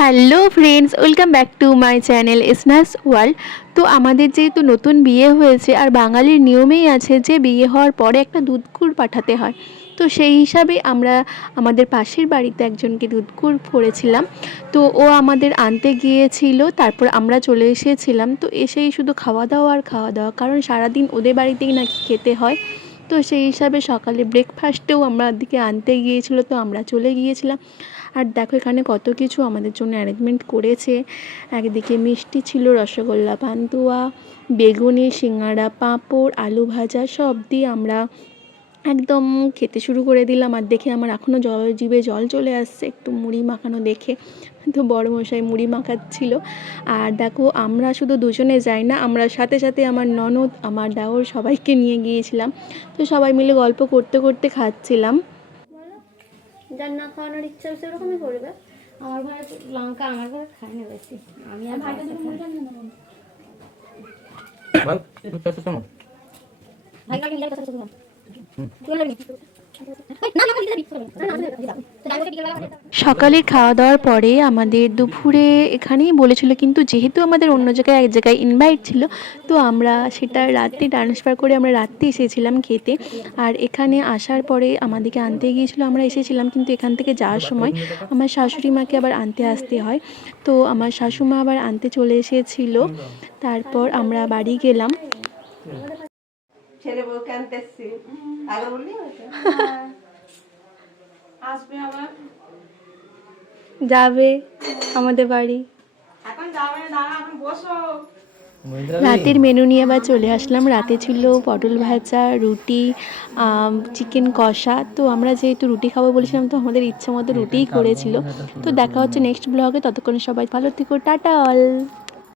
Hello friends, welcome back to my channel স্ন্যাস world. তো আমাদের যেহেতু নতুন বিয়ে হয়েছে আর বাঙালির নিয়মেই আছে যে বিয়ে হওয়ার পরে একটা দুধকুর পাঠাতে হয়, তো সেই হিসাবে আমরা আমাদের পাশের বাড়িতে একজনকে দুধকুর করেছিলাম। তো ও আমাদের আনতে গিয়েছিল, তারপর আমরা চলে এসেছিলাম। তো এসেই শুধু খাওয়া দাওয়া আর খাওয়া দাওয়া, কারণ সারাদিন ওদের বাড়িতেই নাকি খেতে হয়। তো সেই হিসাবে সকালে ব্রেকফাস্টেও আমরা দিকে আনতে গিয়েছিলো, তো আমরা চলে গিয়েছিলাম। আর দেখো এখানে কত কিছু আমাদের জন্য অ্যারেঞ্জমেন্ট করেছে। একদিকে মিষ্টি ছিল, রসগোল্লা, পান্তুয়া, বেগুনি, সিঙ্গাড়া, পাঁপড়, আলু ভাজা সব দিয়ে আমরা একদম খেতে শুরু করে দিলাম। আর দেখে আমার এখনও জিভে জল চলে আসছে একটু মুড়ি মাখানো দেখে। তো বড়মশাই মুড়ি মাখাচ্ছিল। আর দেখো আমরা শুধু দুজনে যাই না, আমরা সাথে সাথে আমার ননদ, আমার দেওর সবাইকে নিয়ে গিয়েছিলাম। তো সবাই মিলে গল্প করতে করতে খাচ্ছিলাম। যার না খাওয়ানোর ইচ্ছা হচ্ছে ওরকমই করবে। আমার ভাই লঙ্কা আমার ঘরে খায় না বেশি, আমি আর ভাই সকালে খাওয়া দাওয়ার পরে আমাদের দুপুরে এখানেই বলেছিল, কিন্তু যেহেতু আমাদের অন্য জায়গায় এক জায়গায় ইনভাইট ছিল, তো আমরা সেটা রাতে ট্রান্সফার করে আমরা রাত্রে এসেছিলাম খেতে। আর এখানে আসার পরে আমাদেরকে আনতে গিয়েছিলো, আমরা এসেছিলাম, কিন্তু এখান থেকে যাওয়ার সময় আমার শাশুড়ি মাকে আবার আনতে আসতে হয়। তো আমার শাশুমা আবার আনতে চলে এসেছিল, তারপর আমরা বাড়ি গেলাম। ছেলে বউকে আনতে এসছি আগে বললি আসবে আবার যাবে আমাদের বাড়ি। এখন যাবে না, দাঁড়া এখন বসো। রাতের মেনু নিয়ে আবার চলে আসলাম। রাতে ছিল পটল ভাজা, রুটি, চিকেন কষা। তো আমরা যেহেতু রুটি খাবো বলেছিলাম, তো আমাদের ইচ্ছে মতো রুটিই করেছিল। তো দেখা হচ্ছে নেক্সট ব্লগে, ততক্ষণ সবাই ভালো থেকো, টাটা অল।